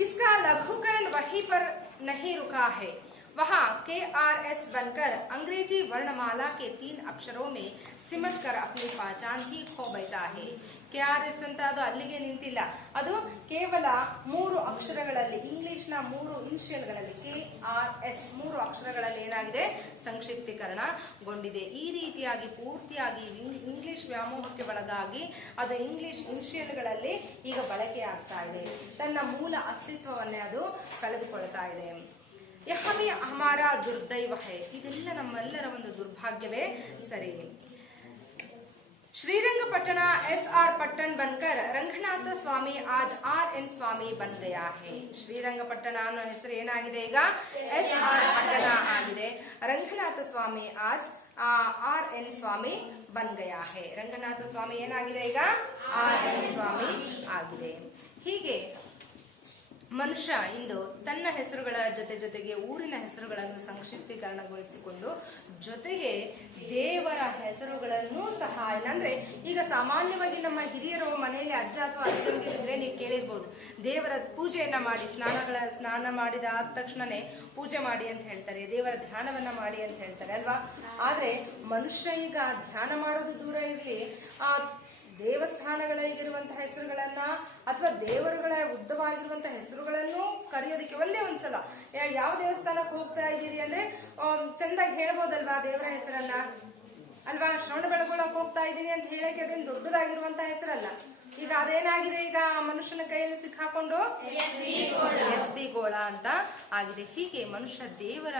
इसका लघुकरण वहीं पर नहीं रुका है, वहाँ KRS बनकर अंग्रेजी वर्णमाला के 3 अक्षरों में सिमट कर अपनी पहचान ही खो बैठा है. KRS ಅಂತ ಅದು ಅಲ್ಲಿಗೆ ನಿಂತಿಲ್ಲ. ಅದು ಕೇವಲ 3 ಅಕ್ಷರಗಳಲ್ಲಿ, ಇಂಗ್ಲಿಷ್ನ 3 ಇನಿಷಿಯಲ್ಗಳಲ್ಲಿ KRS 3 ಅಕ್ಷರಗಳಲ್ಲಿ ಏನಾಗಿದೆ, ಸಂಕ್ಷಿಪ್ತೀಕರಣಗೊಂಡಿದೆ. ಈ ರೀತಿಯಾಗಿ ಪೂರ್ತಿಯಾಗಿ ಇಂಗ್ಲಿಷ್ ವ್ಯಾಮೋಹಕ್ಕೆ ಒಳಗಾಗಿ ಅದು ಇಂಗ್ಲಿಷ್ ಇನಿಷಿಯಲ್ಗಳಲ್ಲಿ ಈಗ ಬಳಕೆ ಆಗ್ತಾ ಇದೆ. ತನ್ನ ಮೂಲ ಅಸ್ತಿತ್ವವನ್ನೇ ಅದು ಕಳೆದುಕೊಳ್ತಾ ಇದೆ. ಯಹ ಭಿ ಹಮಾರ ದುರ್ದೈವ ಹೈ, ಇದೆಲ್ಲ ನಮ್ಮೆಲ್ಲರ ಒಂದು ದುರ್ಭಾಗ್ಯವೇ ಸರಿ. ಶ್ರೀರಂಗಪಟ್ಟಣ SR ಪಟ್ಟಣ ಬನ್ಕರ್ ರಂಗನಾಥ ಸ್ವಾಮಿ ಆಜ್ RN ಸ್ವಾಮಿ ಬನ್ ಗಯಾ ಹೈ. ಶ್ರೀರಂಗಪಟ್ಟಣ ಅನ್ನೋ ಹೆಸರು ಏನಾಗಿದೆ, ಈಗ SR ಪಟ್ಟಣ ಆಗಿದೆ. ರಂಗನಾಥ ಸ್ವಾಮಿ ಆಜ್ RN ಸ್ವಾಮಿ ಬನ್ ಗಯಾ ಹೈ. ರಂಗನಾಥ ಸ್ವಾಮಿ ಏನಾಗಿದೆ, ಈಗ RN ಸ್ವಾಮಿ ಆಗಿದೆ. ಹೀಗೆ ಮನುಷ್ಯ ಇಂದು ತನ್ನ ಹೆಸರುಗಳ ಜೊತೆಗೆ ಊರಿನ ಹೆಸರುಗಳನ್ನು ಸಂಕ್ಷಿಪ್ತೀಕರಣಗೊಳಿಸಿಕೊಂಡು ಜೊತೆಗೆ ದೇವರ ಹೆಸರುಗಳನ್ನು ಸಹ, ಏನಂದ್ರೆ ಈಗ ಸಾಮಾನ್ಯವಾಗಿ ನಮ್ಮ ಹಿರಿಯರು ಮನೆಯಲ್ಲಿ ಅಜ್ಜ ಅಥವಾ ಅಜ್ಜಂದಿರಿದ್ರೆ ನೀವು ಕೇಳಿರ್ಬೋದು, ದೇವರ ಪೂಜೆಯನ್ನ ಮಾಡಿ ಸ್ನಾನ ಮಾಡಿದ ಆದ ತಕ್ಷಣನೇ ಪೂಜೆ ಮಾಡಿ ಅಂತ ಹೇಳ್ತಾರೆ, ದೇವರ ಧ್ಯಾನವನ್ನ ಮಾಡಿ ಅಂತ ಹೇಳ್ತಾರೆ ಅಲ್ವಾ. ಆದ್ರೆ ಮನುಷ್ಯ ಈಗ ಧ್ಯಾನ ಮಾಡೋದು ದೂರ ಇರಲಿ, ಆ ದೇವಸ್ಥಾನಗಳಿಗಿರುವಂತಹ ಹೆಸರುಗಳನ್ನ ಅಥವಾ ದೇವರುಗಳ ಉದ್ದವಾಗಿರುವಂತಹ ಹೆಸರುಗಳನ್ನು ಕರೆಯೋದಕ್ಕೆ ಒಂದೇ ಒಂದ್ಸಲ ಯಾವ ದೇವಸ್ಥಾನಕ್ಕೆ ಹೋಗ್ತಾ ಇದ್ದೀರಿ ಅಂದ್ರೆ ಚಂದಾಗಿ ಹೇಳ್ಬೋದಲ್ವಾ ದೇವರ ಹೆಸರನ್ನ ಅಲ್ವಾ. ಶ್ರವಣ ಬೆಳಗೊಳಕ್ಕೆ ಹೋಗ್ತಾ ಇದ್ದೀನಿ ಅಂತ ಹೇಳಕ್ಕೆ ಅದೇನು ದೊಡ್ಡದಾಗಿರುವಂತಹ ಹೆಸರಲ್ಲ. ಈಗ ಅದೇನಾಗಿದೆ, ಈಗ ಮನುಷ್ಯನ ಕೈಯಲ್ಲಿ ಸಿಕ್ಕಾಕೊಂಡು SB ಗೋಳ ಅಂತ ಆಗಿದೆ. ಹೀಗೆ ಮನುಷ್ಯ ದೇವರ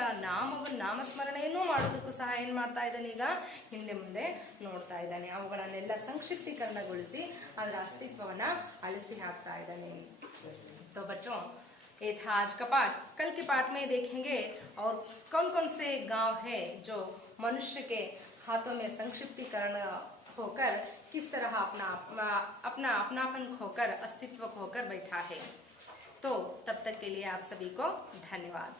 ನಾಮಸ್ಮರಣೆಯನ್ನು ಮಾಡೋದಕ್ಕೂ ಸಹ ಏನ್ ಮಾಡ್ತಾ ಇದ್ದಾನೆ, ಈಗ ಹಿಂದೆ ಮುಂದೆ ನೋಡ್ತಾ ಇದ್ದಾನೆ. ಅವುಗಳನ್ನೆಲ್ಲ ಸಂಕ್ಷಿಪ್ತೀಕರಣಗೊಳಿಸಿ ಅದರ ಅಸ್ತಿತ್ವವನ್ನ ಅಳಿಸಿ ಹಾಕ್ತಾ ಇದ್ದಾನೆ. तो बच्चों ये था आज का पाठ. कल के पाठ में देखेंगे और कौन कौन से गांव है जो मनुष्य के हाथों में संक्षिप्तीकरण होकर किस तरह अपना अपनापन खोकर अस्तित्व खोकर बैठा है. तो तब तक के लिए आप सभी को धन्यवाद.